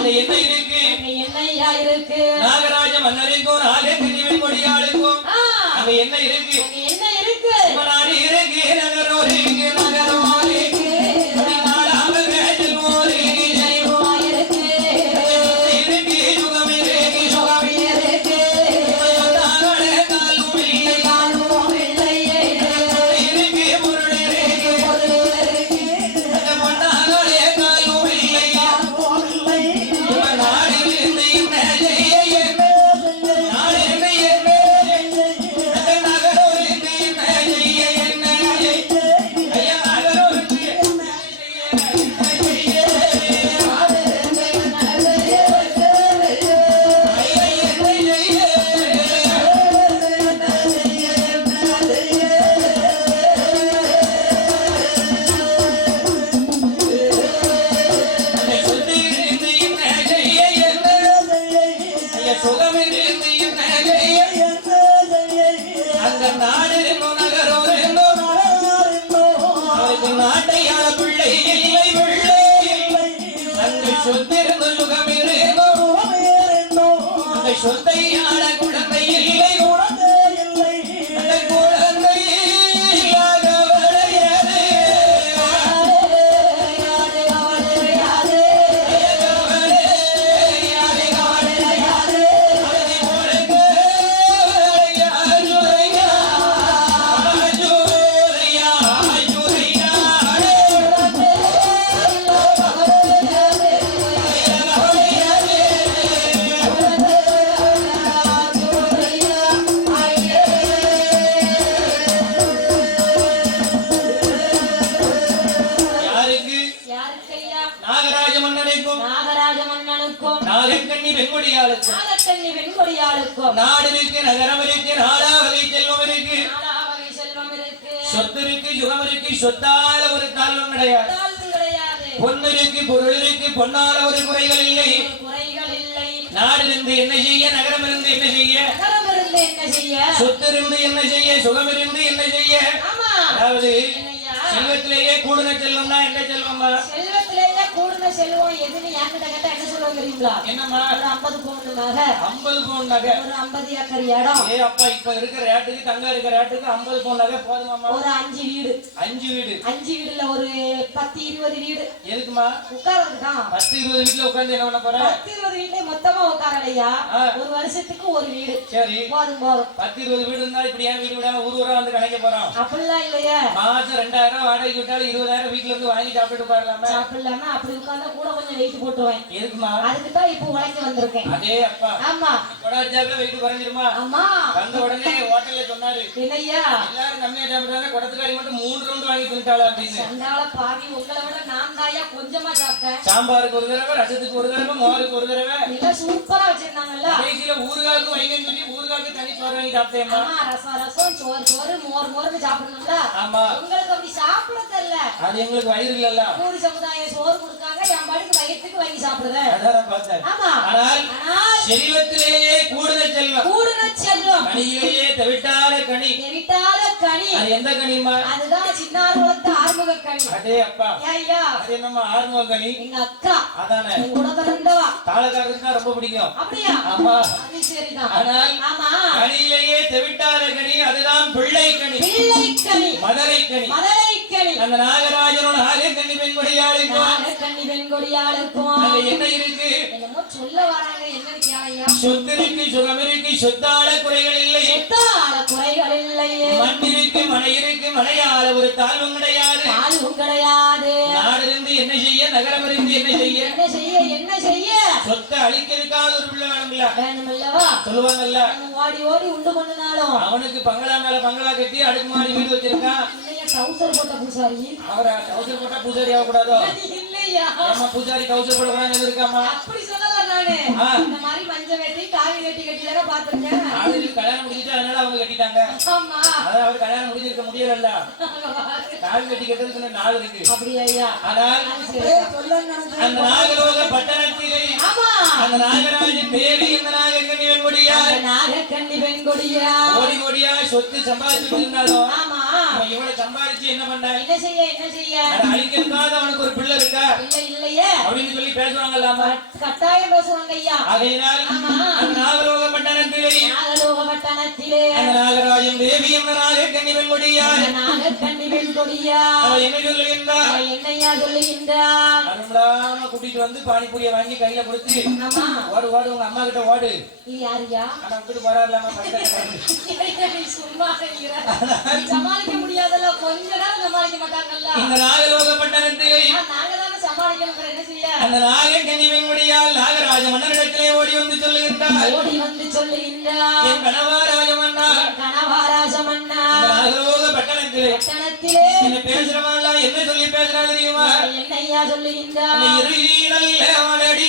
அந்த எண்ணெய் இருக்கு? அங்க என்னையா இருக்கு? நாகராஜ மன்னருக்கும் நாகக்கண்ணி பெண்கொடியாளுக்கும் ஆ, அங்க என்ன இருக்கு? அங்க என்ன இருக்கு சொத்தையான குழந்தை இல்லை. வெண்கொடியாளுக்கும் நாகக்கண்ணி வெண்கொடியாளுக்கும் நாடு இருக்கு நகரம் இருக்கு நாடாவகை செல்வம் இருக்கு செல்வம் சொத்து இருக்கு சுகம் இருக்கு சொத்தால ஒரு தாழ்வும் கிடையாது. பொண்ணு இருக்கு பொருள் இருக்கு பொன்னால ஒரு குறைகள் இல்லை. நாடிலிருந்து என்ன செய்ய நகரம் இருந்து என்ன செய்ய? நகரம் இருந்து என்ன செய்ய? சொத்து இருந்து என்ன செய்ய சுகம் இருந்து என்ன செய்ய? அதாவது செல்வத்திலேயே கூடுன செல்வம் தான் என்ன கூடுன செல்வம் எதுன்னு என்கிட்ட கேட்டா என்ன சொல்லுவோம் தெரியுங்களா? என்னம்மா? ஒரு ஐம்பது பவுன் நகை ஐம்பது நகை ஒரு ஐம்பது ஏக்கர் இடம். ஏ அப்பா இப்ப இருக்கிற ரேட்டுக்கு தங்க இருக்கிற ரேட்டுக்கு ஐம்பது பவுன் நகை ஒரு அஞ்சு வீடு. அஞ்சு வீடு. அஞ்சு வீடுல ஒரு பத்து இருபது வீடு. எதுக்குமா? உட்கார்றதுக்கு? தான் பத்து இருபது வீட்டுல உட்கார்ந்து என்ன பண்ண போற? பத்து இருபது வீட்டுல மொத்தமா உட்காரலையா. ஒரு வருஷத்துக்கு ஒரு வீடு. சரி. போதும் போதும். பத்து இருபது வீடு இருந்தா இப்படி ஏன் வீடு விடாம ஊர் ஊரா வந்து கணக்க போறோம்? அப்படிலாம் இல்லையா. மாசம் ரெண்டாயிரம் வாடகைக்கு விட்டாலும் இருபதாயிரம் வீட்டுல இருந்து வாங்கி சாப்பிட்டு போயிடலாமே சாப்பிடலாம. அப்படி உட்கார்ந்தா கூட கொஞ்சம் வெயிட் போட்டுவேன் எதுக்குமா? அதுக்கு தான் இப்போ உழைக்க வந்திருக்கேன். அதே அப்பா. ஆமா. கொடாச்சாப்ல வெயிட் குறைஞ்சிருமா? ஆமா. வந்த உடனே ஹோட்டல்ல சொன்னாரு. என்னய்யா? எல்லாரும் கம்மியா சாப்பிடுறாங்க குடத்துக்காரி மட்டும் மூணு ரவுண்டு வாங்கி தின்ட்டாளா அப்படின்னு. சண்டால பாவி உங்களை விட நான் தாயா கொஞ்சமா சாப்பிட்டேன். சாம்பாருக்கு ஒரு தடவை ரசத்துக்கு ஒரு தடவை மோருக்கு ஒரு தடவை. எல்லாம் சூப்பரா வச்சிருந்தாங்கல்ல. கடைசியில ஊறுகாய்க்கு வைங்கன்னு சொல்லி ஊறுகாய்க்கு தனி சோறு வாங்கி சாப்பிட்டேம்மா. ஆமா ரசம் ரசம் சோறு சோறு மோர் மோர்னு சாப்பிடணும்ல. ஆமா. உங்களுக்கு அப்படி சாப்பிட தெரியல. அது எங்களுக்கு வயிறு இல்லல்ல. கூடி சமுதாயம் சோறு கொடுக்காங்க என் பாட்டுக்கு வயிற்றுக்கு வாங்கி பார்த்தேன் ஆமா. ஆனால் செல்வத்திலேயே கூடுதல் செல்வம். கூடுன செல்வம். கனியிலேயே தவிட்டாத கனி. விட்டாத கனி. அது எந்த கனிமா அதுதான் சின்னார் வளர்த்த ஆறுமுக கனி. அடே அப்பா. ஐயா. அது என்னம்மா ஆறுமுக கனி? எங்க அக்கா. அதானே? கூட பிறந்தவா? ரொம்ப பிடிக்கும். அப்படியா? ஆமா. அது சரிதான். ஆனால் ஆமா. கனியிலேயே தவிட்டாத கனி அதுதான் பிள்ளை கனி. பிள்ளை கனி. மதுரை கனி. அந்த நாகராஜனோட நாகக்கண்ணி பெண்குடியாளுக்கும் என்ன இருக்கு? சொல்ல வராங்க என்னன்னு கேளையா சொத்து இருக்கு சுகம் இருக்கு சொத்தால குறைகள் இல்லை. எத்தால குறைகள் இல்லையே மண் இருக்கு மனை இருக்கு மனையால ஒரு தாழ்வும் கிடையாது. ஆளும் கிடையாது. நாடு இருந்து என்ன செய்ய நகரம் இருந்து என்ன செய்ய? என்ன செய்ய என்ன செய்ய? சொத்தை அழிக்கிறதுக்காக ஒரு பிள்ளை வேணும்ல. வேணுமில்லவா? சொல்லுவாங்கல்ல. ஓடி ஓடி உண்டு பண்ணினாலும். அவனுக்கு பங்களா மேல பங்களா கட்டி அடுக்குமாடி வீடு வச்சிருக்கான். டவுசர் போட்ட பூசாரி. அவரை? கவுசர் போட்டா பூசாரி ஆகக்கூடாதோ? இல்லையா? நம்ம பூசாரி கவுசர் போடக்கூடாது இருக்காமா அப்படி சொல்லல நானு. இந்த மாதிரி வெட்டி காவி வெட்டி கட்டி தானே பாத்திருக்கேன் ஆளுக்கு கல்யாணம் முடிஞ்சிட்டு அதனால அவங்க கட்டிட்டாங்க? ஆமா. அதான் அவர் கல்யாணம் முடிஞ்சிருக்க முடியல தாலி கட்டி கட்டுறதுக்கு நாள் இருக்கு. அப்படியா ஐயா? ஆனால் அந்த நாகலோக பட்டணத்திலே ஆமா. அந்த நாகராஜன் தேவி இந்த நாகக்கண்ணி வெண்முடியார் நாகக்கண்ணி பெண்கொடியா கோடி கோடியா சொத்து சம்பாதிச்சு இருந்தாலும் ஆமா. அவன் இவ்வளவு சம்பாதிச்சு என்ன பண்ணான் என்ன செய்ய என்ன செய்ய? அழிக்கிறதுக்காக அவனுக்கு ஒரு பிள்ளை இருக்கா? இல்ல இல்லையே. அப்படின்னு சொல்லி பேசுவாங்கல்லாமா கட்டாயம் பேசுவாங்க ஐயா. ஆகையினால் நாகராஜன் தேவி அந்த நாகக்கண்ணி வெண்முடியார் நாகக்கண்ணி பெண்கொடியா அவன் என்ன சொல்லுகின்றார் என்னையா சொல்லுகின்றான் அரும்படாம கூட்டிட்டு வந்து பானிபூரியை வாங்கி கையில கொடுத்து ஓடு ஓடு உங்க அம்மா கிட்ட ஓடு. இது யாருயா? ஆனா பையன் நீ சும்மா சமாளிக்க முடியாதல்ல. கொஞ்ச நேரம் சமாளிக்க மாட்டாங்கல்ல. இந்த நாகலோக பட்டணத்திலே ஆ, நாங்க தானே சமாளிக்கணும் என்ன செய்ய? அந்த நாகக்கண்ணி வெண்முடியால் நாகராஜ மன்னரிடத்திலே ஓடி வந்து சொல்லுகின்றார். ஓடி வந்து சொல்லுகின்றான் என் கணவா ராஜமன்னா கனவாராசமன்னா இந்த நாகலோக பட்டணத்திலே. பட்டணத்திலே. என்ன பேசுறவன்லாம் என்ன சொல்லி பேசுறா தெரியுமா? என்னையா வளடி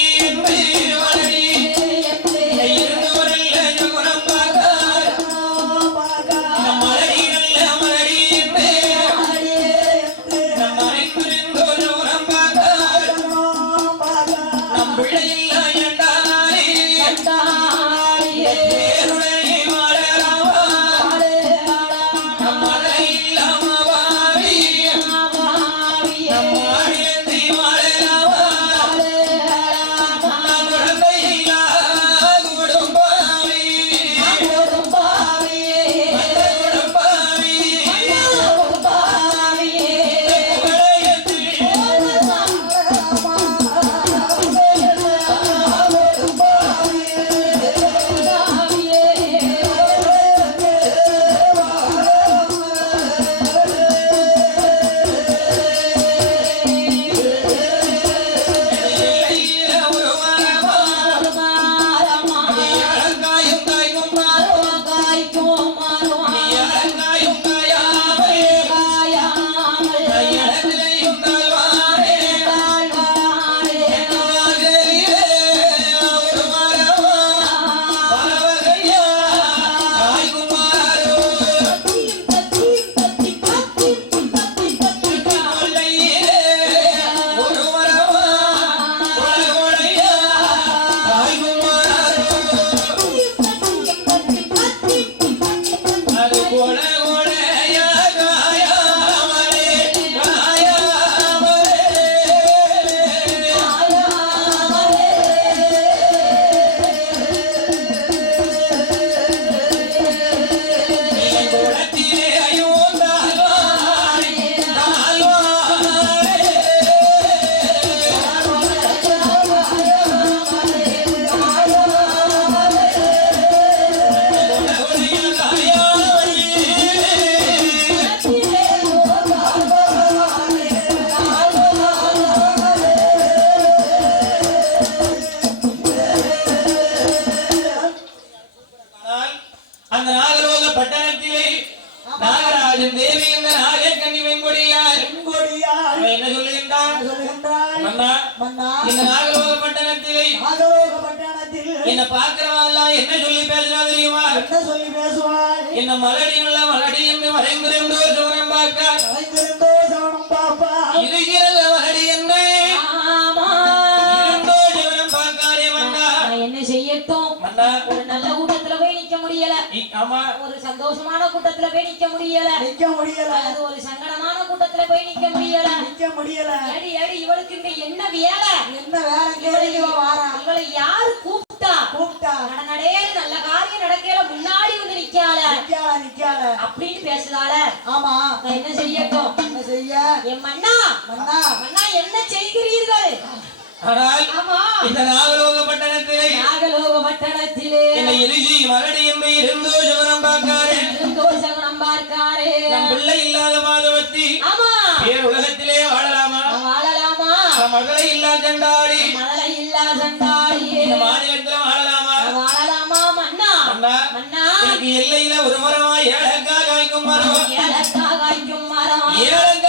Hallelujah. அவன் என்ன சொல்லுகின்றான்? மன்னா இந்த நாகலோக பட்டணத்திலே என்ன பார்க்கிறவெல்லாம் என்ன சொல்லி பேசுறா தெரியுமா? சொல்லி பேசுவாள் என்ன மலடி நல்ல மலடி என்று மறைந்திருந்தோ பார்க்க. மறைந்திருந்தோ ஆமா. ஒரு சந்தோஷமான கூட்டத்துல போய் நிக்க முடியல. நிக்க முடியல. அல்லது ஒரு சங்கடமான கூட்டத்துல போய் நிக்க முடியல. நிக்க முடியல. அடி அடி இவளுக்கு இங்க என்ன வேலை? என்ன வேற கேள்வி வாரா. இவளை யாரு கூப்பிட்டா? கூப்பிட்டா. நட நடேன்னு நல்ல காரியம் நடக்கையில முன்னாடி வந்து நிக்கால நிக்கால நிக்கால அப்படின்னு பேசுதால ஆமா. நான் என்ன செய்யட்டும்? என்ன செய்ய? என் மன்னா மன்னா. மன்னா என்ன செய்கிறீர்கள்? ஆனால் இந்த நாகலோக பட்டணத்திலே நாகலோக பட்டணத்திலே என்னை இருஜி மலடி என்று இருந்தோ ஜோரம் பார்க்காரு சந்தோஷம் பார்க்காரே நம் பிள்ளை இல்லாத மாதவத்தி ஆமா. பேர் உலகத்திலே வாழலாமா? வாழலாமா? நம் மகளை இல்லா ஜண்டாடி மழை இல்லா சண்டாடியே இந்த மாநிலத்துல வாழலாமா? வாழலாமா மன்னா? மன்னா எனக்கு எல்லையில ஒரு மரமா ஏழக்கா காய்க்கும் மரம். ஏலக்கா காய்க்கும் மரம். ஏழக்கா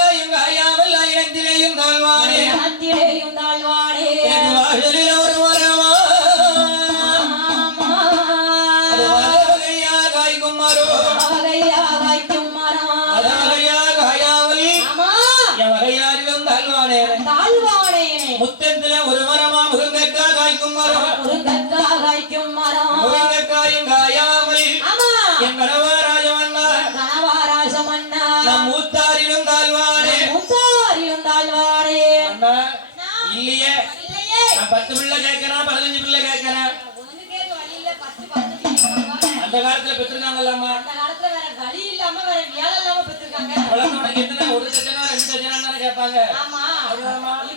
அந்த காலத்துல பெற்றிருக்காங்கல்லம்மா அந்த காலத்துல வேற வழி இல்லாம வேற வேலை இல்லாம பெற்றிருக்காங்க உனக்கு எத்தனை ஒரு டஜனா ரெண்டு தானே கேட்பாங்க? ஆமா?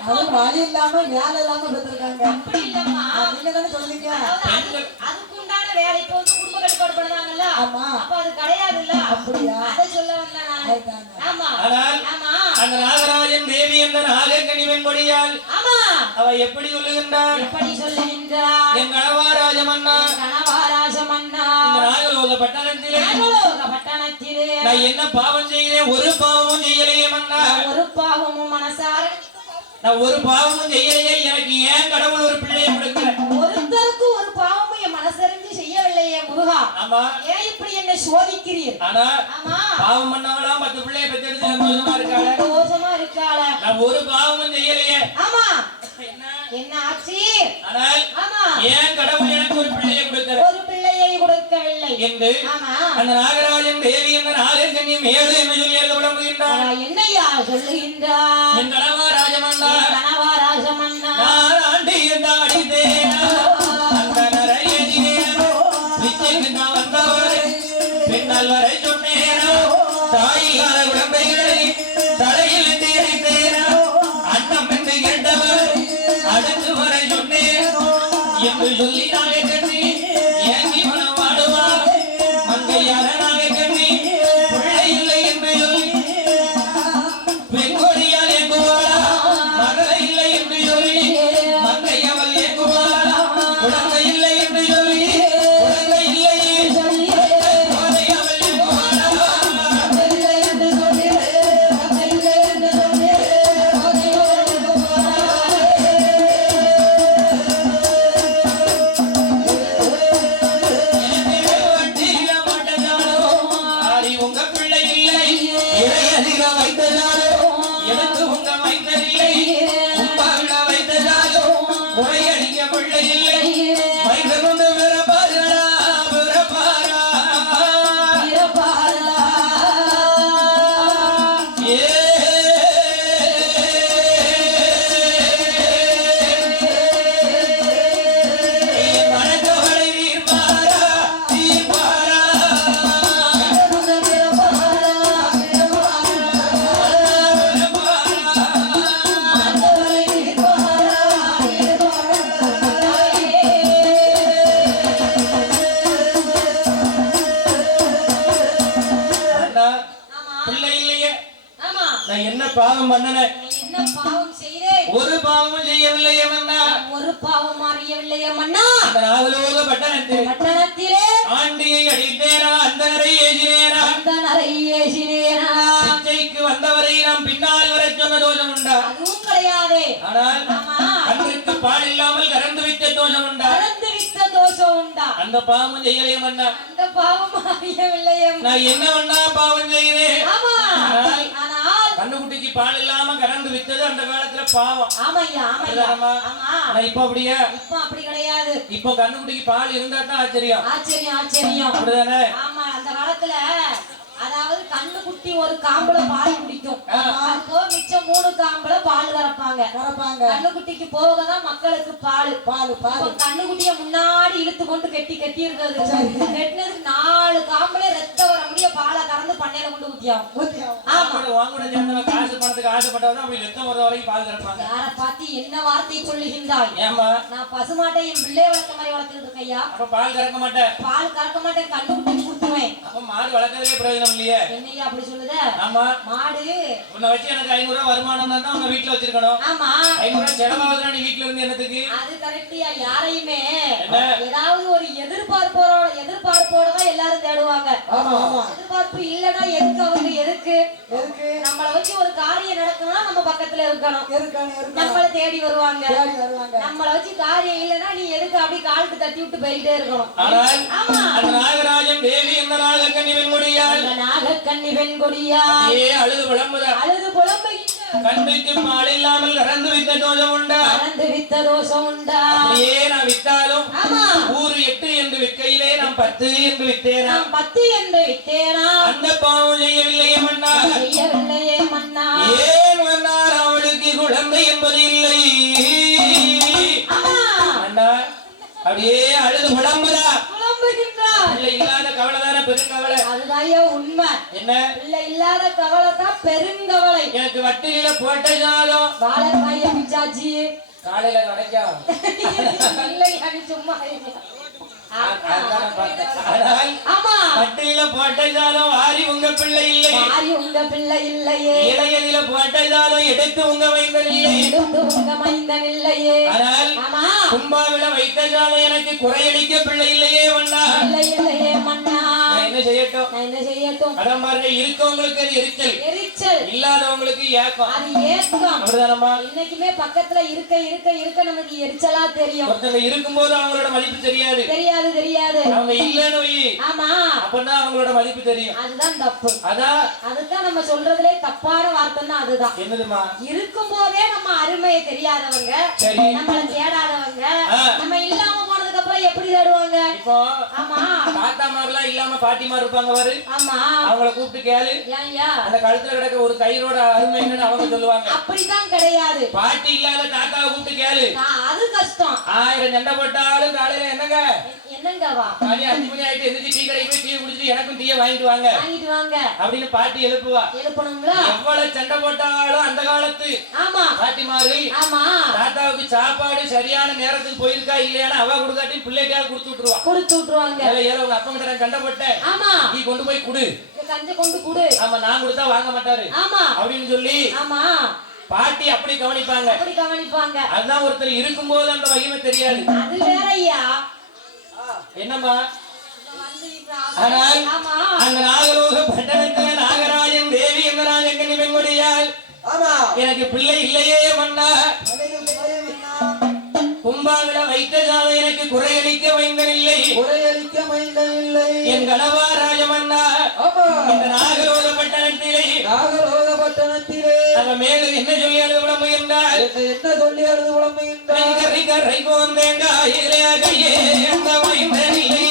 அது வழி இல்லாம வேலை இல்லாம பெற்றிருக்காங்க அப்படி இல்லம்மா. நீங்க தானே அதாவது அது- அதுக்குண்டான வேலை இப்போ வந்து குடும்ப கட்டுப்பாடு பண்ணுறாங்கல்ல ஆமா. அப்ப அது கிடையாதுல்ல? அப்படியா? அதை சொல்ல வந்தேன். ஆமா. ஆனால் ஆமா. அந்த நாகராஜன் தேவி என்ற நாகக்கணிவன் கொடியால் ஆமா. அவ எப்படி சொல்லுகின்றாள் எப்படி சொல்லுகின்றார் என் கணவாராஜமன்னா கணவாராச மன்னா இந்த நாகலோக பட்டணத்திலே நாகலோக பட்டணத்திலே. நான் என்ன பாவம் செய்கிறேன்? ஒரு பாவமும் செய்யலையே மன்னா. ஒரு பாவமும் மனசார நான் ஒரு பாவமும் செய்யலையே. எனக்கு ஏன் கடவுள் ஒரு பிள்ளையை ஒரு ஆமா. ஏன் இப்படி என்னை சோதிக்கிறீர்? ஆனா ஆமா. பாவம் பண்ணவளா மத்த பிள்ளைய பெற்றெடுத்து சந்தோஷமா இருக்காள? தோஷமா இருக்காள. நான் ஒரு பாவமும் செய்யலையே. ஆமா. என்ன? என்ன ஆச்சு? ஆனால் ஆமா. ஏன் கடவுள் எனக்கு ஒரு பிள்ளையை கொடுக்கல ஒரு பிள்ளையை கொடுக்கவில்லை. என்று ஆமா. அந்த நாகராஜன் தேவி என்ற நாகக்கன்னி மேடு என்று சொல்லி எழுத விளம்புகின்றார் அவ என்னையா சொல்லுகின்றார்? என் கணவா ராஜமன்னா கனவாராச மன்னா நான் ஆண்டு இருந்தாடி தேனா பிச்சைக்கு நான் பின்னால் வரை சொன்னேனோ? தாயில்லாத குழந்தைகளை தலையில் தீர்த்தேனோ அன்னம் என்று கேட்டவர் அடுத்து வரை சொன்னேனோ. என்று சொல்லி செய்தேன் ஒரு பாவமும் செய்யவில்லையே மன்னா ஒரு பாவம் அறியவில்லையே மன்னா அந்த நாகலோக பட்டணத்தில். பட்டணத்திலே. ஆண்டியை அடித்தேனா அந்த நரை ஏசினேனா அந்த நிறையேசினேனா பிச்சைக்கு வந்தவரை நாம் பின்னால் வரை சொன்ன தோஷம் உண்டா? அதுவும் கிடையாதே. ஆனால் கண்ணுக்கு பால் இல்லாமல் கறந்து விட்ட தோஷம் உண்டா? கலந்து வித்த தோஷம் உண்டா? அந்த பாவம் செய்யலையே மன்னா அந்த பாவம் அறியவில்லையே நான் என்ன பண்ணா பாவம் செய்கிறேன் ஆமா. கண்ணுக்குட்டிக்கு பால் இல்லாம கறந்து வித்தது அந்த காலத்துல பாவம். ஆமையா ஆமா. ஆமா இப்ப அப்படியே? இப்ப அப்படி கிடையாது. இப்போ கண்ணுக்குட்டிக்கு பால் இருந்தா தான் ஆச்சரியம். ஆச்சரியம் ஆச்சரியம். அப்படிதானே? ஆமா அந்த காலத்துல அதாவது கண்ணு குட்டி ஒரு காம்புல பால் குடிக்கும். அப்போ மிச்சம் மூணு காம்புல பால் கறப்பாங்க. கறப்பாங்க. கண்ணு குட்டிக்கு போகதான் மக்களுக்கு பால். பால் பால். கண்ணுக்குட்டிய முன்னாடி இழுத்து கொண்டு கட்டி கட்டி இருக்கிறது. கட்டினதுக்கு நாலு காம்புல ரத்த வர முடிய பாலை கறந்து பண்ண மண்டையில கொண்டு ஊத்தியாகும். காசு பணத்துக்கு ஆசைப்பட்டவன் அப்படி லெத்தம் வர வரைக்கும் பால் கறப்பாங்க. யார பார்த்து என்ன வார்த்தை சொல்லுகின்றாய்? ஏமா நான் பசுமாட்டை என் பிள்ளை வளர்த்த மாதிரி வளர்த்துக்கிட்டு இருக்கையா? அப்ப பால் கறக்க மாட்டேன். பால் கறக்க மாட்டேன் கண்ணு குட்டி கொடுத்துவேன் அப்ப மாடு வளர்க்கறதே பிரயோஜனம் இல்லையே. என்னையா அப்படி சொல்லுத? ஆமா. மாடு. உன்னை வச்சு எனக்கு ஐநூறு ரூபாய் வருமானம் தான் உன்னை வீட்டுல வச்சிருக்கணும். ஆமா. ஐநூறு ரூபாய் நீ வீட்டுல இருந்து என்னத்துக்கு? அது கரெக்டியா யாரையுமே? ஏதாவது ஒரு எதிர்பார்ப்போட எதிர்பார்ப்போட தான் எல்லாரும் தேடுவாங்க. எதிர்பார்ப்பு இல்லைன்னா எதுக்கு அவங்க எதுக்கு? எதுக்கு நம்மள வச்சு ஒரு காரியம் நடக்கணும்னா நம்ம பக்கத்துல இருக்கணும். இருக்கானு நம்மள தேடி வருவாங்க. தேடி வருவாங்க. நம்மள வச்சு காரியம் இல்லைன்னா நீ எதுக்கு அப்படி காலுக்கு தட்டி விட்டு போயிட்டே இருக்கணும்? ஆமா. அந்த நாகராஜன் தேவி இந்த நாகக்கண்ணி வெண்முடியால் அந்த நாகக்கண்ணி வெண்கொடியா ஏ அழுது விளம்புதா அழுது புலம்புகின்ற. கண்மைக்கு பால் இல்லாமல் கறந்து வித்த தோஷம் உண்டா? மறந்து வித்த தோஷம் உண்டா? அப்படியே நான் வித்தாலும் ஆமா. ஊரு எட்டு என்று விற்கையிலே நான் பத்து என்று நான் பத்து என்று விட்டேனா? அந்த பாவம் செய்யவில்லையே மன்னா. செய்யவில்லையே மன்னா. ஏன் மன்னார் அவளுக்கு குழந்தை என்பது இல்லை. அண்ணா அப்படியே அழுது புலம்புதா. இல்லை இல்லாத கவலை தானே பெருங்கவலை? அதுதான்யா உண்மை. என்ன? பிள்ளை இல்லாத கவலை தான் பெருங்கவலை. எனக்கு பிச்சாச்சி. காலையில கிடைக்கும் இல்லை அது சும்மா இருங்க. அதுதான் பார்த்தேன். ஆனால் ஆமா வட்டியில போட்ட ஜாதம் வாரி உங்க பிள்ளை இல்லை. மாறி உங்க பிள்ளை இல்லையே. இளையதில போட்ட ஜாதம் எடுத்து உங்க வைந்தல் இல்லை. எடுத்து உங்க மைந்தன் இல்லையே. ஆனால் கும்பாவில வைத்த ஜாதம் எனக்கு குறையடிக்க பிள்ளை இல்லையே வண்ணா இல்லை இல்லையே மன்னா. செய்யட்டும். நான் என்ன செய்யட்டும்? அதான் பாருங்க இருக்கவங்களுக்கு அது எரிச்சல். எரிச்சல். இல்லாதவங்களுக்கு ஏக்கம். அது ஏக்கம். இன்னைக்குமே பக்கத்துல இருக்க இருக்க இருக்க நமக்கு எரிச்சலா தெரியும். ஒருத்தங்க இருக்கும்போது அவங்களோட மதிப்பு தெரியாது. தெரியாது தெரியாது. அவங்க இல்லைன்னு வை. ஆமா. அப்பதான் அவங்களோட மதிப்பு தெரியும். அதுதான் தப்பு. அதான் அதுதான் நம்ம சொல்றதுலே தப்பான வார்த்தைன்னா அதுதான். என்னதுமா இருக்கும் போதே நம்ம அருமையை தெரியாதவங்க நம்மள தேடாதவங்க. நம்ம இல்லாம எப்படி தேடுவாங்க? இப்போ ஆமா. தாத்தாமார்லாம் இல்லாம பாட்டிமார் இருப்பாங்க பாரு. ஆமா. அவங்கள கூப்பிட்டு கேளு. அந்த கழுத்துல கிடக்க ஒரு கயிறோட அருமை என்னன்னு அவங்க சொல்லுவாங்க. அப்படிதான் கிடையாது. பாட்டி இல்லாத தாத்தாவை கூப்பிட்டு கேளு. அது கஷ்டம். ஆயிரம் சண்டை போட்டாலும் காலையில என்னங்க? என்னங்க வா மணி அஞ்சு மணி ஆயிட்டு எந்திரிச்சு டீ கடைக்கு போய் டீ குடிச்சிட்டு எனக்கும் டீயை வாங்கிட்டு வாங்க. வாங்கிட்டு வாங்க. அப்படின்னு பாட்டி எழுப்புவா. எழுப்பணுங்களா எவ்வளவு சண்டை போட்டாலும் அந்த காலத்து. ஆமா. பாட்டிமாரு ஆமா. தாத்தாவுக்கு சாப்பாடு சரியான நேரத்துக்கு போயிருக்கா இல்லையான்னு அவ கொடுக்காட்டி பிள்ளைக்காக கொடுத்து விட்டுருவா. கொடுத்து விட்டுருவாங்க. ஏல உங்க அப்பா கிட்ட போட்டேன் ஆமா. நீ கொண்டு போய் குடு. இந்த கஞ்ச கொண்டு குடு. ஆமா நான் கொடுத்தா வாங்க மாட்டாரு. ஆமா. அப்படின்னு சொல்லி ஆமா. பாட்டி அப்படி கவனிப்பாங்க. அப்படி கவனிப்பாங்க. அதுதான் ஒருத்தர் இருக்கும்போது அந்த மகிமை தெரியாது. அது வேறய்யா என்னம்மா? ஆனால் ஆமா. அந்த நாகலோக பட்டணத்துல நாகராஜன் தேவி என்ற நாகக்கண்ணி பெண்மொழியால் ஆமா. எனக்கு பிள்ளை இல்லையே மன்னா. தலையில் பயம் என்ன? கும்பாவில வைத்த ஜாதம் எனக்கு குறையளிக்க வைந்தனில்லை உரையளிக்க மைந்தமில்லை என் கணவா ராஜமன்னா இந்த நாகலோக பட்டணத்திலே நாகலோக பட்டணத்திலே நம்ம மேலும் என்ன சொல்லி எழுத முயன்றால் என்ன சொல்லி அழுது புலம்புகின்றார் கரை கரை கோந்தேங்காய் கையே அந்த வைந்தனில்லை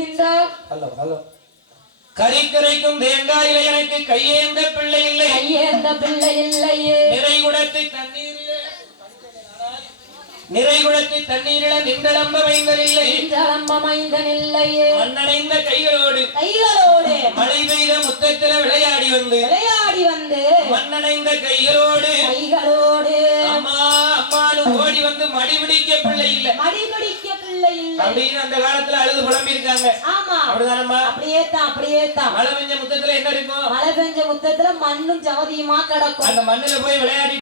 என்ன சொல்லுகின்றார் ஹலோ. ஹலோ கறிக்கரைக்கும் தேங்காயில எனக்கு கையேந்த பிள்ளை இல்லை. கையேந்த பிள்ளை இல்லையே. நிறைகுடத்து தண்ணீரிலே. நிறைகுடத்து தண்ணீரில நின்றளம்ப வைந்ததில்லை கிளம்ப மைந்தன் இல்லையே. மண்ணடைந்த கைகளோடு. கைகளோடு. மழை பெய்த முத்தத்தில விளையாடி வந்து. விளையாடி வந்து. மண்ணடைந்த கைகளோடு. கைகளோடு. அம்மா அம்மானு ஓடி வந்து மடிபிடிக்க பிள்ளை இல்ல. மடிபிடிக்க இல்லை அப்படின்னு அந்த காலத்துல அழுது புலம்பி இருக்காங்க ஆமா. அப்படிதானம்மா? அப்படியே தான் அப்படியே தான் மழை பெஞ்ச முத்தத்துல என்ன இருக்கும் மழை பெஞ்ச முத்தத்துல மண்ணும் ஜவதியுமா கிடக்கும். அந்த மண்ணுல போய் விளையாடி